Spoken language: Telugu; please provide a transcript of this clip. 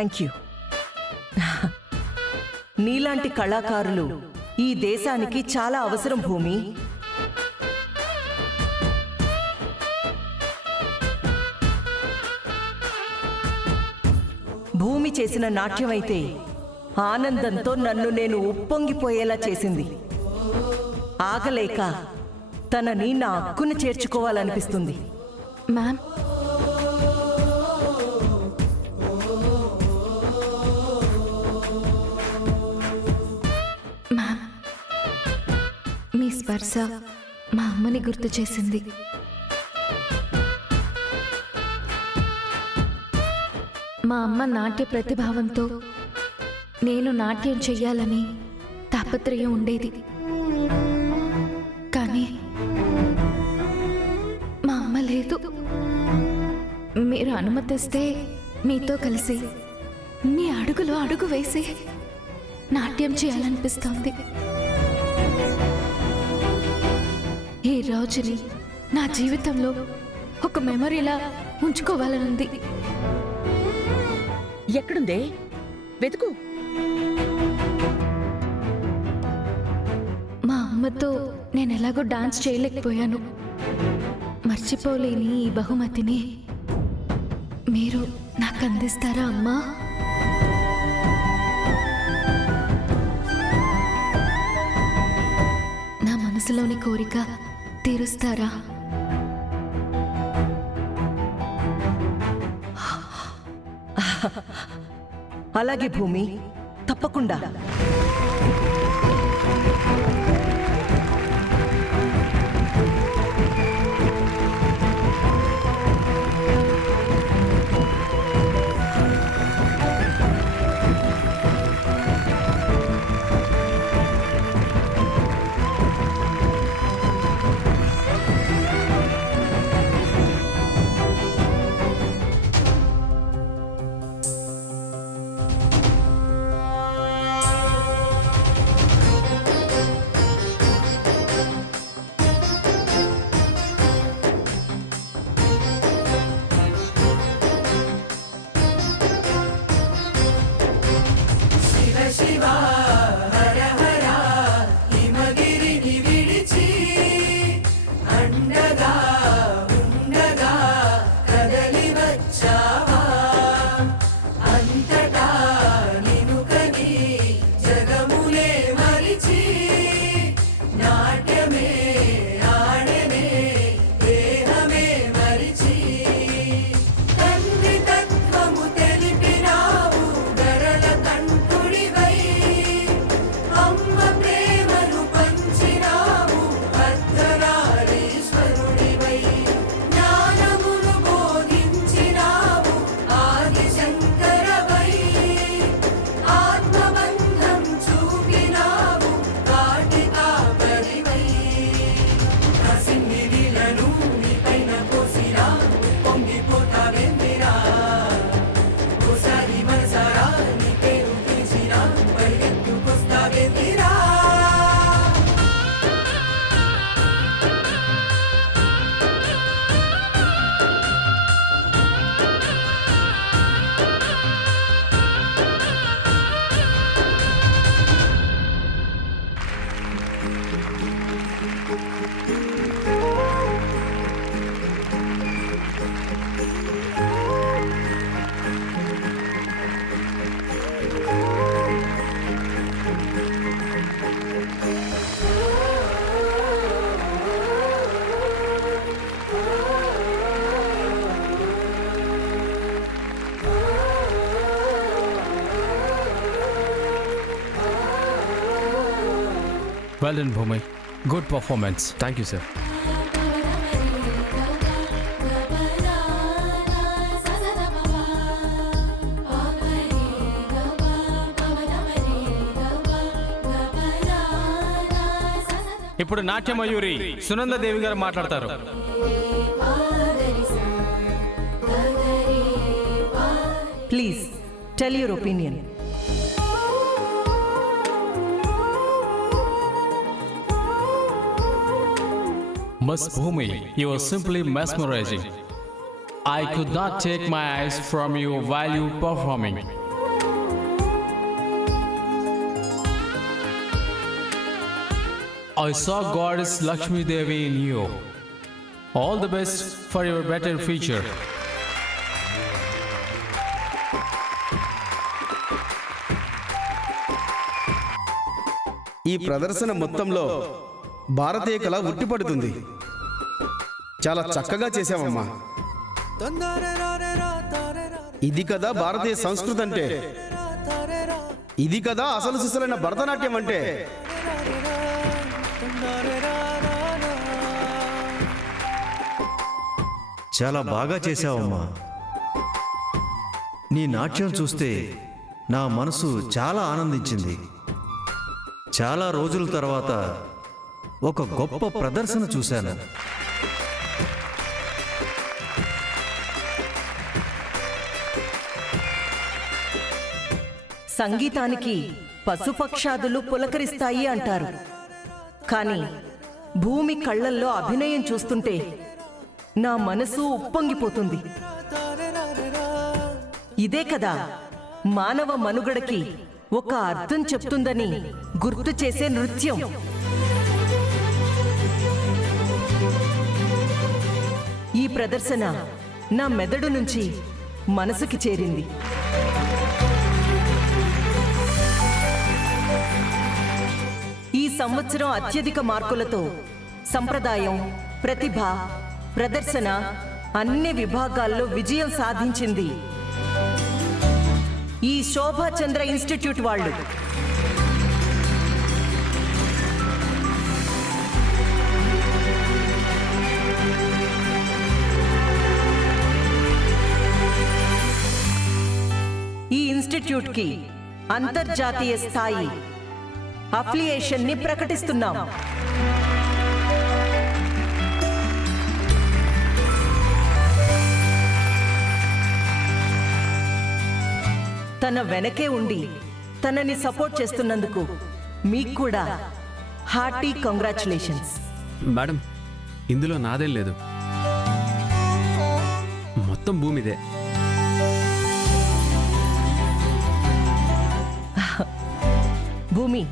Thank you. నీలాంటి కళాకారులు ఈ దేశానికి చాలా అవసరం భూమి. భూమి చేసిన నాట్యమైతే ఆనందంతో నన్ను నేను ఉప్పొంగిపోయేలా చేసింది. ఆగలేక తనని నా హక్కును చేర్చుకోవాలనిపిస్తుంది. మ్యామ్, మీ స్పర్శ మా అమ్మని గుర్తు చేసింది. మా అమ్మ నాట్య ప్రతిభావంతో నేను నాట్యం చెయ్యాలని తాపత్రయం ఉండేది. కానీ మా అమ్మ లేదు. మీరు అనుమతిస్తే మీతో కలిసి మీ అడుగులో అడుగు వేసి నాట్యం చేయాలనిపిస్తోంది. ఈ రోజుని నా జీవితంలో ఒక మెమరీలా ఉంచుకోవాలనుంది. ఎక్కడుందే? వెతుకు. మా అమ్మతో నేను ఎలాగో డాన్స్ చేయలేకపోయాను. మర్చిపోలేని ఈ బహుమతిని మీరు నాకు అందిస్తారా అమ్మా? నా మనసులోని కోరిక తీరుస్తారా? అలాగే భూమి, తప్పకుండా. Well done, Bhumi. Good performance. Thank you, sir. ఇప్పుడు నాట్య మయూరి సునంద దేవి గారు మాట్లాడతారు. Please tell your opinion. Miss Bhumi, you are simply mesmerizing. I could not take my eyes from you while you performing. I saw Goddess Lakshmi Devi in you. All the best for your better future. ఈ ప్రదర్శన మొత్తంలో భారతీయ కళ ఉట్టిపడుతుంది. చాలా చక్కగా చేశావమ్మా. ఇది కదా భారతీయ సంస్కృతి అంటే. ఇది కదా అసలు సిసలైన భరతనాట్యం అంటే. చాలా బాగా చేశావమ్మా. నీ నాట్యం చూస్తే నా మనసు చాలా ఆనందించింది. చాలా రోజుల తర్వాత ఒక గొప్ప ప్రదర్శన చూశాను. సంగీతానికి పశుపక్షాదులు పులకరిస్తాయి అంటారు, కానీ భూమి కళ్ళల్లో అభినయం చూస్తుంటే నా మనసు ఉప్పొంగిపోతుంది. ఇదే కదా మానవ మనుగడకి ఒక అర్థం చెప్తుందని గుర్తు చేసే నృత్యం. ఈ ప్రదర్శన నా మెదడు నుంచి మనసుకి చేరింది. ఈ సంవత్సరం అత్యధిక మార్కులతో సంప్రదాయం, ప్రతిభ, ప్రదర్శన అన్ని విభాగాల్లో విజయం సాధించింది ఈ శోభాచంద్ర ఇన్స్టిట్యూట్ వాళ్ళు. ఈ ఇన్స్టిట్యూట్కి అంతర్జాతీయ స్థాయి అఫిలియేషన్ ని ప్రకటిస్తున్నాం. తన వెనకే ఉండి తనని సపోర్ట్ చేస్తున్నందుకు మీకు కూడా హార్టీ కంగ్రాచులేషన్స్. మేడం, ఇందులో నాదేం లేదు, మొత్తం భూమిదే. భూమి,